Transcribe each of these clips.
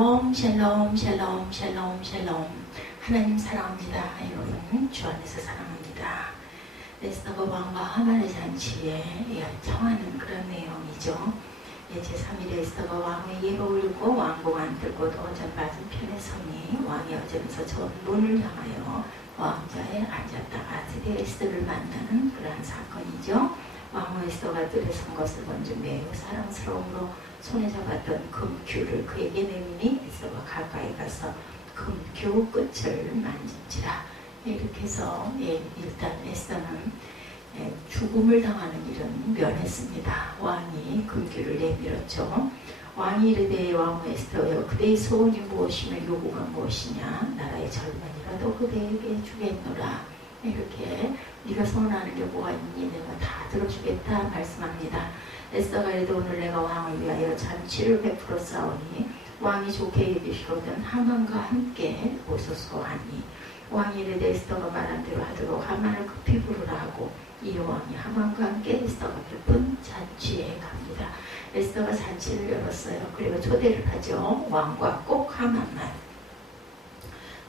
샬롬 샬롬 샬롬 샬롬 샬롬. 하나님 사랑합니다. 여러분 주 안에서 사랑합니다. 에스더가 왕과 하만의 잔치에 청하는 그런 내용이죠. 제3일에 에스더가 왕의 예복을 입고 왕복 안 들고 도전 맞은편에 서니 왕이 어쩌면서 저 문을 향하여 왕자에 앉았다가 드디어 에스더를 만나는 그러한 사건이죠. 왕후 에스더가 뜰에 선 것을 먼저 매우 사랑스러움으로 손에 잡았던 금규를 그에게 내미니 에스더가 가까이 가서 금규 끝을 만진지라. 이렇게 해서 일단 에스더는 죽음을 당하는 일은 면했습니다. 왕이 금규를 내밀었죠. 왕이 이르되 왕후 에스더여 그대의 소원이 무엇이며 요구가 무엇이냐 나라의 절반이라도 그대에게 주겠노라. 이렇게 네가 소원하는 게 뭐가 있니 내가 다 들어주겠다 말씀합니다. 에스더가 이르되 오늘 내가 왕을 위하여 잔치를 베풀어 싸우니 왕이 좋게 여기시거든 하만과 함께 오소서 하니 왕이 이르되 에스더가 말한 대로 하도록 하만을 급히 부르라 하고 이 왕이 하만과 함께 에스더가 베푼 잔치에 갑니다. 에스더가 잔치를 열었어요. 그리고 초대를 하죠. 왕과 꼭 하만만.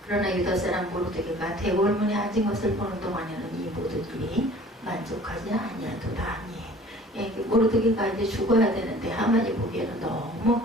그러나 유다 사람 모르드게가 대궐문에 앉은 것을 보는 동안에는 이 모두들이 만족하지 아니하도다 하니 모르드게가 이제 죽어야 되는데 하만이 보기에는 너무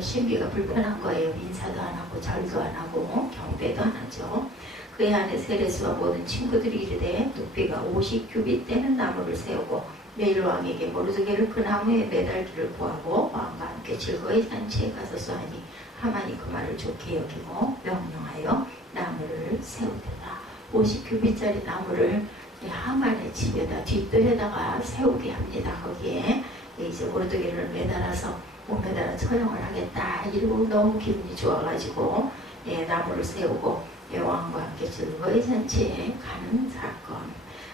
신비가 불편한 거예요. 인사도 안 하고 절도 안 하고 경배도 안 하죠. 그의 아내 세레스와 모든 친구들이 이르되 높이가 50규빗 되는 나무를 세우고 매일 왕에게 모르드게를 그 나무에 매달기를 구하고 왕과 함께 즐거이 잔치에 가서 쏘하니 하만이 그 말을 좋게 여기고 명령하여 나무를 세우더라. 50규빗짜리 나무를 하만의 집에다 뒷뜰에다가 세우게 합니다. 거기에 이제 모르드게를 매달아서 못 매달아 처형을 하겠다 이러고 너무 기분이 좋아가지고 나무를 세우고 왕과 함께 즐거이 잔치에 가는 사건.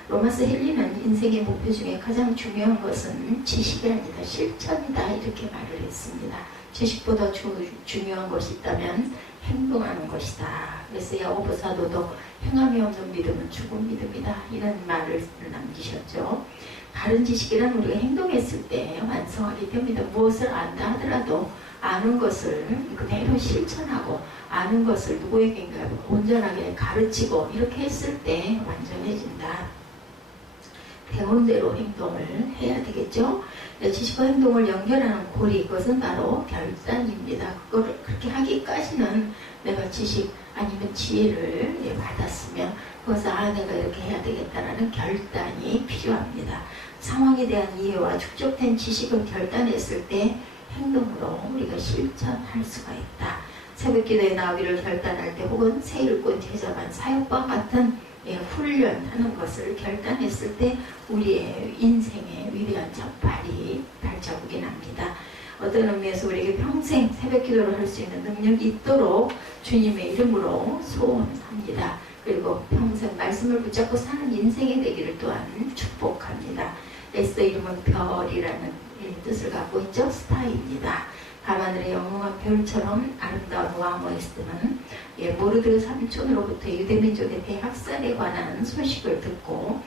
로마서 헨리는 인생의 목표 중에 가장 중요한 것은 지식이 아니다 실천이다 이렇게 말을 했습니다. 지식보다 중요한 것이 있다면 행동하는 것이다. 그래서 야고보 사도도 행함이 없는 믿음은 죽은 믿음이다 이런 말을 남기셨죠. 다른 지식이란 우리가 행동했을 때 완성하게 됩니다. 무엇을 안다 하더라도 아는 것을 그대로 실천하고 아는 것을 누구에게인가 온전하게 가르치고 이렇게 했을 때 완전해진다. 배운 대로 행동을 해야 되겠죠. 지식과 행동을 연결하는 고리 그것은 바로 결단입니다. 그걸 그렇게 하기까지는 내가 지식 아니면 지혜를 받았으면 그것을 내가 이렇게 해야 되겠다라는 결단이 필요합니다. 상황에 대한 이해와 축적된 지식을 결단했을 때 행동으로 우리가 실천할 수가 있다. 새벽기도의 나오기를 결단할 때 혹은 새 일꾼 제자반 사역과 같은 훈련하는 것을 결단했을 때 우리의 인생의 위대한 첫발이 발자국이 납니다. 어떤 의미에서 우리에게 평생 새벽기도를 할 수 있는 능력이 있도록 주님의 이름으로 소원합니다. 그리고 평생 말씀을 붙잡고 사는 인생이 되기를 또한 축복합니다. 에스더 이름은 별이라는 뜻을 갖고 있죠. 스타입니다. 밤하늘의 영롱한 별처럼 아름다운 왕후 에스더는 모르드 삼촌으로부터 유대민족의 대학살에 관한 소식을 듣고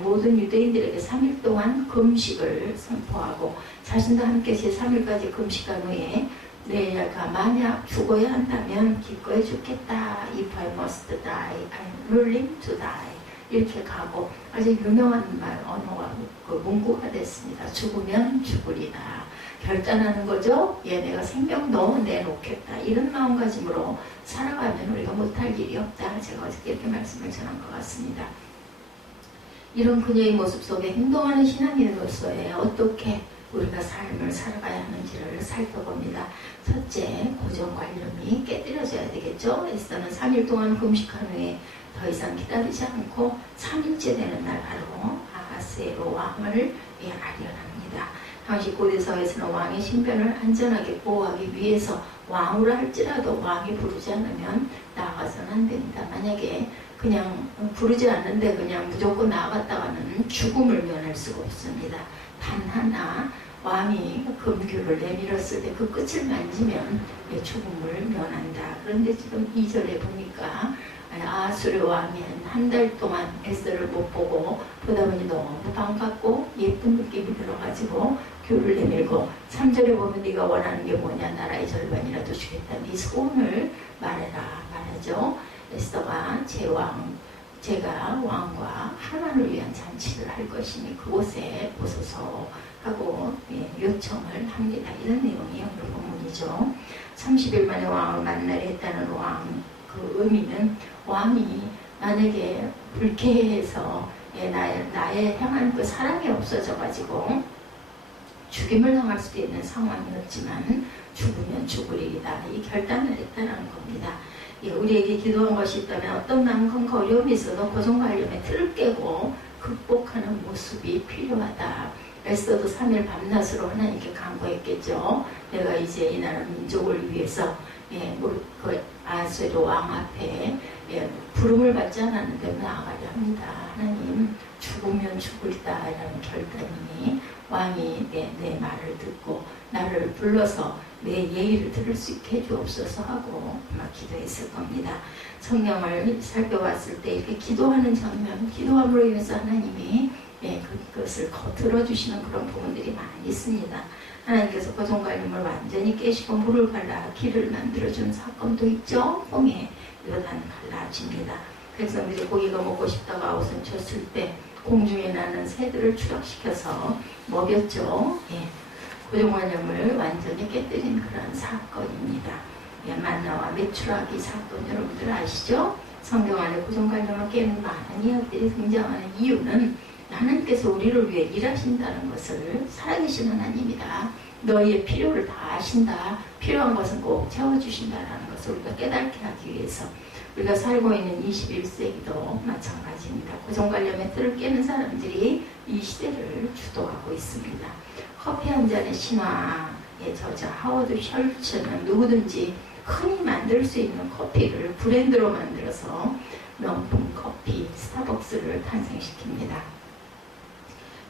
모든 유대인들에게 3일 동안 금식을 선포하고 자신도 함께 제3일까지 금식한 후에 내가 만약 죽어야 한다면 기꺼이 죽겠다. If I must die, I'm willing to die. 이렇게 가고 아주 유명한 언어가 문구가 됐습니다. 죽으면 죽으리라. 결단하는 거죠. 내가 생명도 내놓겠다. 이런 마음가짐으로 살아가면 우리가 못할 일이 없다. 제가 어저께 이렇게 말씀을 전한 것 같습니다. 이런 그녀의 모습 속에 행동하는 신앙인으로서의 어떻게 우리가 삶을 살아가야 하는지를 살펴봅니다. 첫째, 고정관념이 깨뜨려져야 되겠죠. 에스더는 3일 동안 금식한 후에 더 이상 기다리지 않고 3일째 되는 날 바로 아하스에로 왕을 아련합니다. 당시 고대 사회에서는 왕의 신변을 안전하게 보호하기 위해서 왕후라 할지라도 왕이 부르지 않으면 나가서는 안 됩니다. 만약에 그냥 부르지 않는데 그냥 무조건 나갔다가는 죽음을 면할 수가 없습니다. 단 하나 왕이 금규를 내밀었을 때 그 끝을 만지면 죽음을 면한다. 그런데 지금 2절에 보니까 아수르 왕이 한 달 동안 에스더를 못 보고 보다 보니 너무 반갑고 예쁜 느낌이 들어가지고 교를 내밀고 3절에 보면 네가 원하는 게 뭐냐 나라의 절반이라도 주겠다. 네 소원을 말해라 말하죠. 에스더가 제가 왕과 하만을 위한 잔치를 할 것이니 그곳에 보소서 하고 요청을 합니다. 이런 내용이 오늘 본문이죠. 30일 만에 왕을 만나려 했다는 그 의미는 왕이 만약에 불쾌해서 나의 향한 그 사랑이 없어져가지고 죽임을 당할 수도 있는 상황이었지만 죽으면 죽으리이다. 이 결단을 했다는 겁니다. 우리에게 기도한 것이 있다면 어떤 난관과 어려움이 있어도 고정관념의 틀을 깨고 극복하는 모습이 필요하다. 에스더도 3일 밤낮으로 하나님께 간구했겠죠. 내가 이제 이 나라 민족을 위해서 아하수에로 왕 앞에 부름을 받지 않았는데 나아가려 합니다. 하나님 죽으면 죽을다 라는 결단이니 왕이 내 말을 듣고 나를 불러서 내 예의를 들을 수 있게 해주옵소서 하고 아마 기도했을 겁니다. 성경을 살펴봤을 때 이렇게 기도하는 장면, 기도함으로 인해서 하나님이 그것을 들어주시는 그런 부분들이 많이 있습니다. 하나님께서 고정관념을 완전히 깨시고 물을 갈라 길을 만들어준 사건도 있죠. 홍해 요단 갈라집니다. 백성들이 고기가 먹고 싶다고 아우성 쳤을 때 공중에 나는 새들을 추락시켜서 먹였죠. 고정관념을 완전히 깨뜨린 그런 사건입니다. 만나와 메추라기 사건 여러분들 아시죠? 성경 안에 고정관념을 깨는 많은 이야기들이 등장하는 이유는 하나님께서 우리를 위해 일하신다는 것을 살아계신 하나님이다. 너희의 필요를 다 아신다. 필요한 것은 꼭 채워주신다는 것을 우리가 깨닫게 하기 위해서 우리가 살고 있는 21세기도 마찬가지입니다. 고정관념의 틀을 깨는 사람들이 이 시대를 주도하고 있습니다. 커피 한 잔의 신화의 저자 하워드 셜츠는 누구든지 흔히 만들 수 있는 커피를 브랜드로 만들어서 명품 커피 스타벅스를 탄생시킵니다.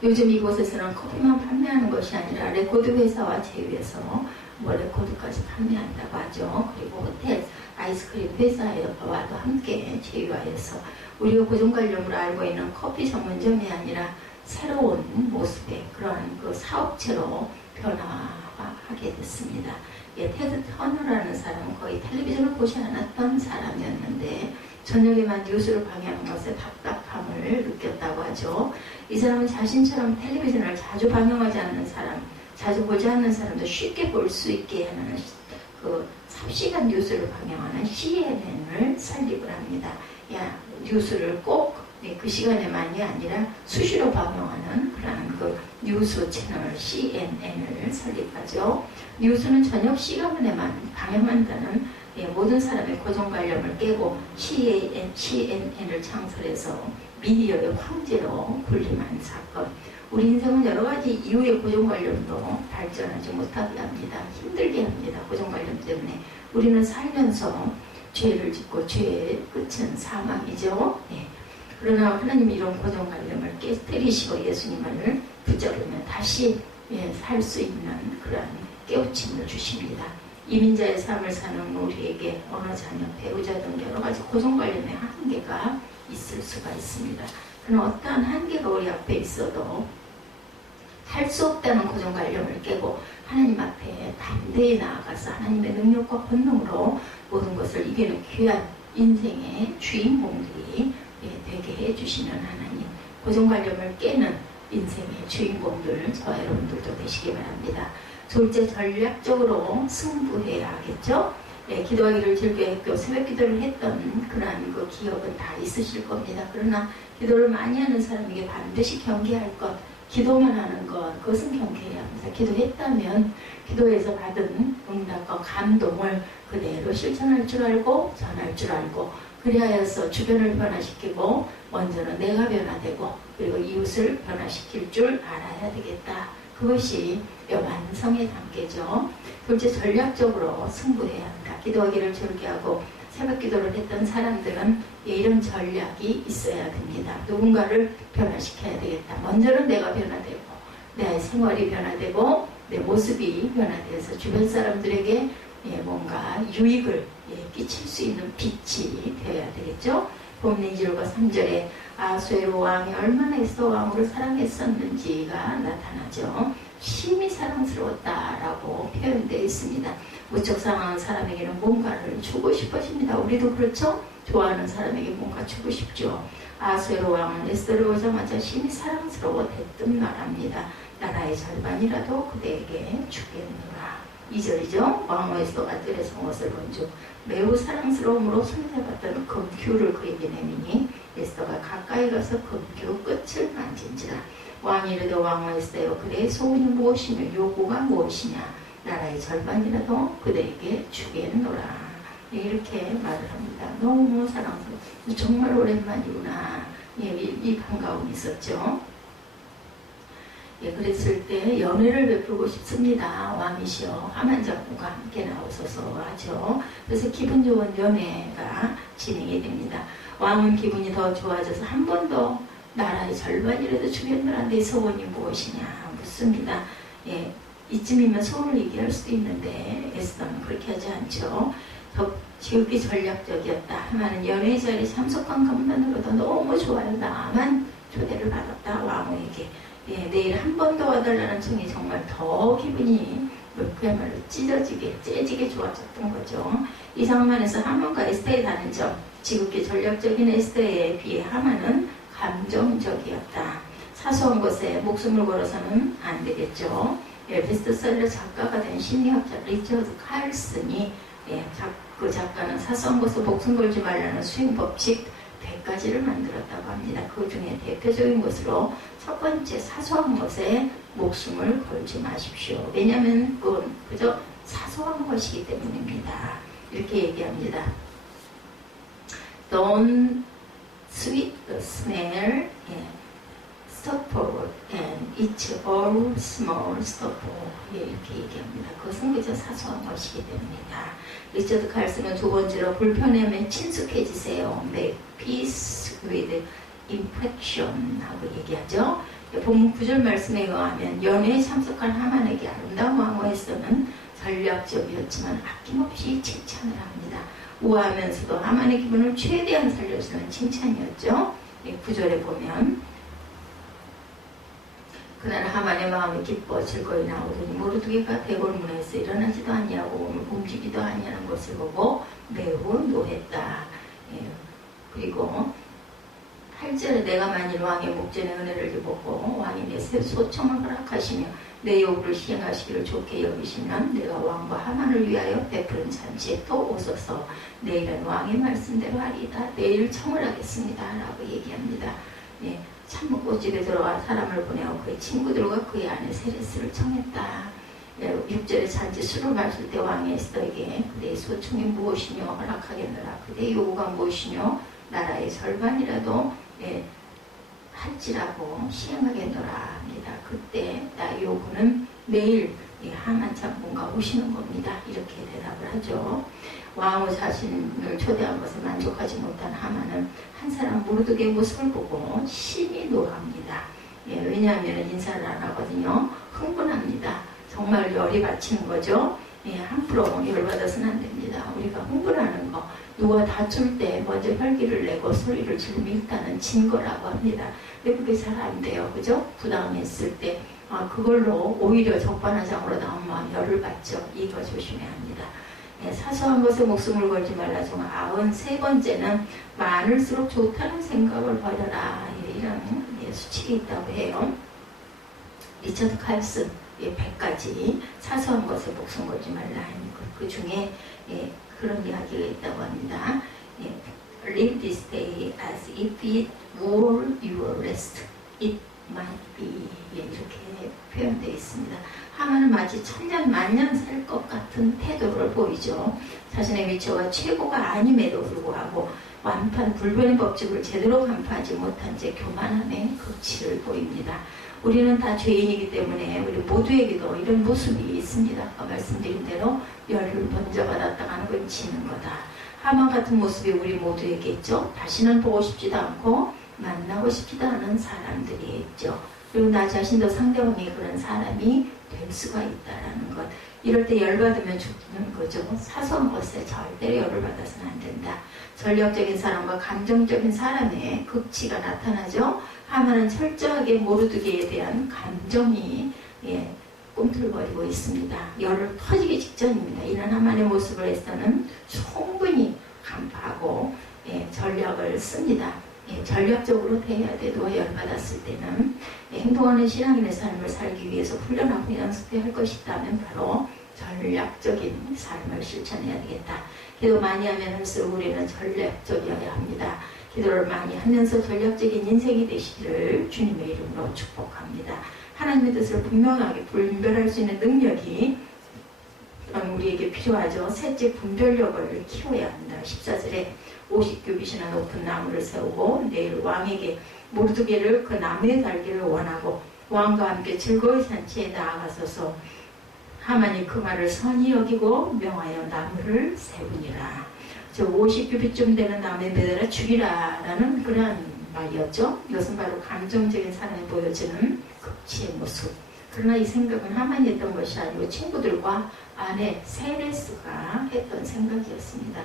요즘 이곳에서는 커피만 판매하는 것이 아니라 레코드 회사와 제휴해서 레코드까지 판매한다고 하죠. 그리고 호텔, 아이스크림 회사와도 함께 제휴하여서 우리가 고정관념으로 알고 있는 커피 전문점이 아니라 새로운 모습의 그런 그 사업체로 변화하게 됐습니다. 테드 터너라는 사람은 거의 텔레비전을 보지 않았던 사람이었는데 저녁에만 뉴스를 방영하는 것에 답답함을 느꼈다고 하죠. 이 사람은 자신처럼 텔레비전을 자주 방영하지 않는 사람, 자주 보지 않는 사람도 쉽게 볼 수 있게 하는 그 삽시간 뉴스를 방영하는 CNN을 설립을 합니다. 뉴스를 꼭 그 시간에만이 아니라 수시로 방영하는 그런 그 뉴스 채널 CNN을 설립하죠. 뉴스는 저녁 시간에만 방영한다는 모든 사람의 고정관념을 깨고 CNN을 창설해서 미디어의 황제로 군림한 사건. 우리 인생은 여러 가지 이유의 고정관념도 발전하지 못하게 합니다. 힘들게 합니다. 고정관념 때문에. 우리는 살면서 죄를 짓고 죄의 끝은 사망이죠. 그러나 하나님이 이런 고정관념을 깨뜨리시고 예수님을 붙잡으면 다시 살 수 있는 그런 깨우침을 주십니다. 이민자의 삶을 사는 우리에게 언어, 자녀, 배우자 등 여러 가지 고정관념의 한계가 있을 수가 있습니다. 그러나 어떠한 한계가 우리 앞에 있어도 할 수 없다는 고정관념을 깨고 하나님 앞에 담대히 나아가서 하나님의 능력과 본능으로 모든 것을 이기는 귀한 인생의 주인공들이 되게 해주시는 하나님, 고정관념을 깨는 인생의 주인공들 저와 여러분들도 되시기 바랍니다. 둘째, 전략적으로 승부해야겠죠. 기도하기를 즐겨했고 새벽 기도를 했던 그런 그 기억은 다 있으실 겁니다. 그러나 기도를 많이 하는 사람에게 반드시 경계할 것, 기도만 하는 것, 그것은 경계해야 합니다. 기도했다면 기도에서 받은 응답과 감동을 그대로 실천할 줄 알고 전할 줄 알고 그리하여서 주변을 변화시키고 먼저는 내가 변화되고 그리고 이웃을 변화시킬 줄 알아야 되겠다. 그것이 완성의 단계죠. 둘째, 전략적으로 승부해야 한다. 기도하기를 즐겨하고 새벽 기도를 했던 사람들은 이런 전략이 있어야 됩니다. 누군가를 변화시켜야 되겠다. 먼저는 내가 변화되고 내 생활이 변화되고 내 모습이 변화돼서 주변 사람들에게 뭔가 유익을 끼칠 수 있는 빛이 되어야 되겠죠. 본문 2절과 3절에 아하수에로 왕이 얼마나 에스더 왕후를 사랑했었는지가 나타나죠. 심히 사랑스러웠다라고 표현되어 있습니다. 무척 사랑하는 사람에게는 뭔가를 주고 싶어집니다. 우리도 그렇죠? 좋아하는 사람에게 뭔가 주고 싶죠. 아수에로 왕은 에스더를 오자마자 심히 사랑스러워 대뜸 말합니다. 나라의 절반이라도 그대에게 주겠노라. 2절이죠. 왕후 에스더가 뜰에 성옷을 건져 매우 사랑스러움으로 손잡았던 금규를 그에게 내미니 에스더가 가까이 가서 금규 끝을 만진지라. 왕이 이르되 왕후 에스더여 그대의 소원이 무엇이며 요구가 무엇이냐. 나라의 절반이라도 그대에게 주겠노라. 이렇게 말을 합니다. 너무 사랑스러워. 정말 오랜만이구나. 이 반가움이 있었죠. 그랬을 때 연회를 베풀고 싶습니다. 왕이시여 하만 장군과 함께 나오소서 하죠. 그래서 기분 좋은 연회가 진행이 됩니다. 왕은 기분이 더 좋아져서 한 번 더 나라의 절반이라도 주겠노라. 내 소원이 무엇이냐 묻습니다. 이쯤이면 소원을 얘기할 수도 있는데 에스더는 그렇게 하지 않죠. 지극히 전략적이었다. 하마는 연회 자리에 참석한 것만으로도 너무 좋아요. 나만 초대를 받았다. 왕후에게. 내일 한 번 더 와달라는 청이 정말 더 기분이 그야말로 찢어지게 째지게 좋아졌던 거죠. 이 상황에서 하만과 에스더의 다른 점, 지극히 전략적인 에스더에 비해 하만은 감정적이었다. 사소한 것에 목숨을 걸어서는 안 되겠죠. 베스트셀러 작가가 된 심리학자 리처드 칼슨이 그 작가는 사소한 것에 목숨 걸지 말라는 수행 법칙 100가지를 만들었다고 합니다. 그 중에 대표적인 것으로 첫 번째 사소한 것에 목숨을 걸지 마십시오. 왜냐하면 그건 그저 사소한 것이기 때문입니다. 이렇게 얘기합니다. Don't sweet the smell, stop forward and it's all small stop. 이렇게 얘기합니다. 그것은 그저 사소한 것이기 때문이다. 리처드 칼슨은 두 번째로 불편함에 친숙해지세요. Make peace with imperfection 하고 얘기하죠. 본문 9절 말씀에 의하면 연회에 참석한 하만에게 아름다운 왕후 에스더는 전략적이었지만 아낌없이 칭찬을 합니다. 우아하면서도 하만의 기분을 최대한 살려주는 칭찬이었죠. 9절에 보면 그날 하만의 마음이 기뻐 즐거이 나오더니 모르드게가 대궐문에서 일어나지도 아니하고 움직이도 아니하는 것을 보고 매우 노했다. 그리고 8절에 내가 만일 왕의 목전에 은혜를 입었고 왕이 내 소청을 허락하시며 내 요구를 시행하시기를 좋게 여기시면 내가 왕과 하만을 위하여 베푸는 잔치에 또 오소서. 내일은 왕의 말씀대로 하리이다. 내일 청을 하겠습니다 라고 얘기합니다. 참목고집에 들어와 사람을 보내어 그의 친구들과 그의 아내 세레스를 청했다. 6절에 잔치 술을 마실 때 왕이 에스더에게 그대의 소청이 무엇이며 허락하겠노라. 그대의 요구가 무엇이며 나라의 절반이라도 할지라고 시행하겠노라 합니다. 그때 나 요구는 내일 하만 장군과 오시는 겁니다. 이렇게 대답을 하죠. 왕후 자신을 초대한 것에 만족하지 못한 하만은 한 사람 모르드게의 모습을 보고 심히 노합니다. 왜냐하면 인사를 안 하거든요. 흥분합니다. 정말 열이 받치는 거죠. 함부로 열받아서는 안 됩니다. 우리가 흥분하는 거, 누가 다툴 때 먼저 혈기를 내고 소리를 지르면 일단은 진 거라고 합니다. 근데 그게 잘 안 돼요. 그죠? 부담했을 때 그걸로 오히려 적반하장으로 나오면 열을 받죠. 이거 조심해야 합니다. 사소한 것에 목숨을 걸지 말라 중 93번째는 많을수록 좋다는 생각을 버려라. 이런 수칙이 있다고 해요. 리처드 칼슨 100가지 사소한 것에 목숨 걸지 말라. 그 중에 그런 이야기가 있다고 합니다. Live this day as if it were your last. It might be. 이렇게 표현되어 있습니다. 하만은 마치 천년 만년 살 것 같은 태도를 보이죠. 자신의 위치가 최고가 아님에도 불구하고 완판 불변의 법칙을 제대로 간파하지 못한 채 교만함의 극치를 보입니다. 우리는 다 죄인이기 때문에 우리 모두에게도 이런 모습이 있습니다. 아까 말씀드린 대로 열을 먼저 받았다가 하는 건 지는 거다. 하만 같은 모습이 우리 모두에게 있죠. 다시는 보고 싶지도 않고 만나고 싶지도 않은 사람들이 있죠. 그리고 나 자신도 상대방이 그런 사람이 될 수가 있다라는 것. 이럴 때 열받으면 죽는 거죠. 사소한 것에 절대로 열을 받아서는 안 된다. 전략적인 사람과 감정적인 사람의 극치가 나타나죠. 하만은 철저하게 모르드게에 대한 감정이 꿈틀거리고 있습니다. 열을 터지기 직전입니다. 이런 하만의 모습을 해서는 충분히 간파하고 전략을 씁니다. 전략적으로 대해야 돼도 열받았을 때는 행동하는 신앙인의 삶을 살기 위해서 훈련하고 연습해야 할 것이 있다면 바로 전략적인 삶을 실천해야 되겠다. 기도 많이 하면 할수록 우리는 전략적이어야 합니다. 기도를 많이 하면서 전략적인 인생이 되시기를 주님의 이름으로 축복합니다. 하나님의 뜻을 분명하게 분별할 수 있는 능력이 우리에게 필요하죠. 셋째, 분별력을 키워야 합니다. 14절에 50규빗이나 높은 나무를 세우고 내일 왕에게 모르드게를 그 나무에 달기를 원하고 왕과 함께 즐거이 잔치에 나아가소서. 하만이 그 말을 선히 여기고 명하여 나무를 세우니라. 저 50규빗쯤 되는 나무에 매달아 죽이라 라는 그런 말이었죠. 이것은 바로 감정적인 사람이 보여지는 극치의 모습. 그러나 이 생각은 하만이 했던 것이 아니고 친구들과 아내 세레스가 했던 생각이었습니다.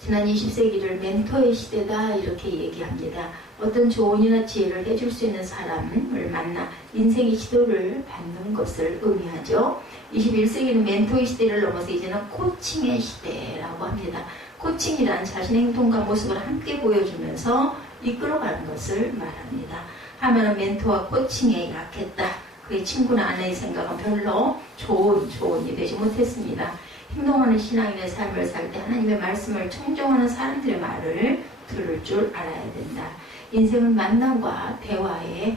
지난 20세기를 멘토의 시대다 이렇게 얘기합니다. 어떤 조언이나 지혜를 해줄 수 있는 사람을 만나 인생의 지도를 받는 것을 의미하죠. 21세기는 멘토의 시대를 넘어서 이제는 코칭의 시대라고 합니다. 코칭이란 자신의 행동과 모습을 함께 보여주면서 이끌어가는 것을 말합니다. 하만은 멘토와 코칭에 약했다. 그의 친구나 아내의 생각은 별로 좋은 조언이 되지 못했습니다. 행동하는 신앙인의 삶을 살 때 하나님의 말씀을 청정하는 사람들의 말을 들을 줄 알아야 된다. 인생은 만남과 대화의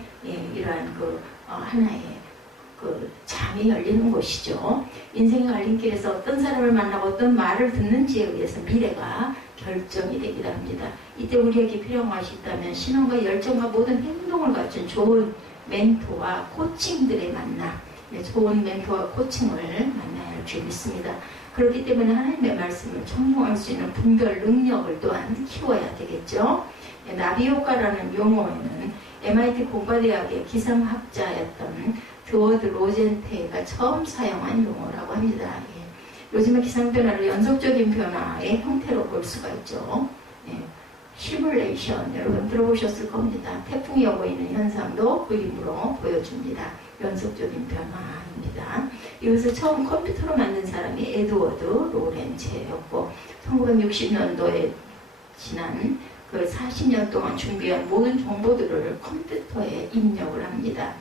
이러한 하나의 장이 열리는 곳이죠. 인생의 갈림길에서 어떤 사람을 만나고 어떤 말을 듣는지에 의해서 미래가 결정이 되기도 합니다. 이때 우리에게 필요한 것이 있다면 신앙과 열정과 모든 행동을 갖춘 좋은 멘토와 코칭들의 만남, 좋은 멘토와 코칭을 만나야 할 줄 믿습니다. 그렇기 때문에 하나님의 말씀을 청정할 수 있는 분별 능력을 또한 키워야 되겠죠. 나비효과라는 용어에는 MIT 공과대학의 기상학자였던 드워드 로젠테가 처음 사용한 용어라고 합니다. 요즘의 기상변화를 연속적인 변화의 형태로 볼 수가 있죠. 시뮬레이션 여러분 들어보셨을 겁니다. 태풍이 오고 있는 현상도 그림으로 보여줍니다. 연속적인 변화입니다. 이것을 처음 컴퓨터로 만든 사람이 에드워드 로렌츠였고 1960년도에 지난 그 40년 동안 준비한 모든 정보들을 컴퓨터에 입력을 합니다.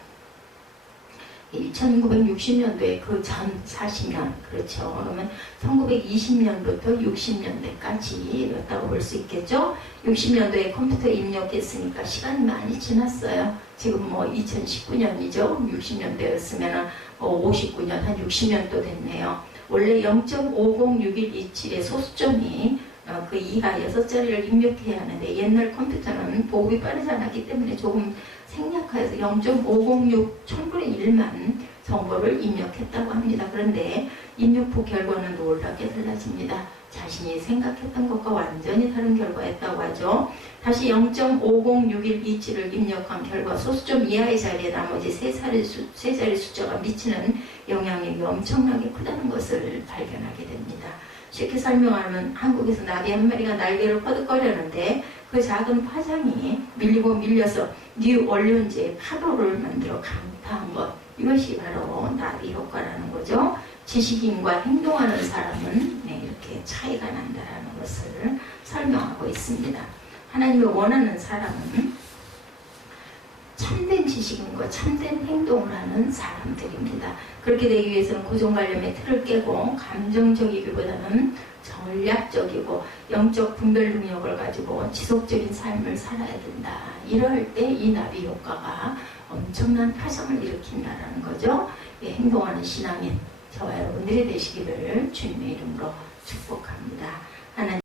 1960년도에 그 전 40년, 그렇죠. 그러면 1920년부터 60년대까지였다고 볼 수 있겠죠. 60년도에 컴퓨터에 입력했으니까 시간이 많이 지났어요. 지금 2019년이죠. 60년대였으면 59년, 한 60년 또 됐네요. 원래 0.506127의 소수점이 그 이하 6자리를 입력해야 하는데 옛날 컴퓨터는 보급이 빠르지 않았기 때문에 조금 생략하여서 0.506 1000분의 1만 정보를 입력했다고 합니다. 그런데 입력 후 결과는 놀랍게 달라집니다. 자신이 생각했던 것과 완전히 다른 결과였다고 하죠. 다시 0.506127을 입력한 결과 소수점 이하의 자리에 나머지 세 자리 숫자가 미치는 영향력이 엄청나게 크다는 것을 발견하게 됩니다. 쉽게 설명하면 한국에서 나비 한 마리가 날개를 퍼득거렸는데 그 작은 파장이 밀리고 밀려서 뉴 얼륜즈의 파도를 만들어 강타한 것. 이것이 바로 나비 효과라는 거죠. 지식인과 행동하는 사람은 이렇게 차이가 난다는 것을 설명하고 있습니다. 하나님이 원하는 사람은 참된 지식인과 참된 행동을 하는 사람들입니다. 그렇게 되기 위해서는 고정관념의 틀을 깨고 감정적이기보다는 전략적이고 영적 분별 능력을 가지고 지속적인 삶을 살아야 된다. 이럴 때 이 나비 효과가 엄청난 파장을 일으킨다는 거죠. 행동하는 신앙인 저와 여러분들이 되시기를 주님의 이름으로 축복합니다. 하나님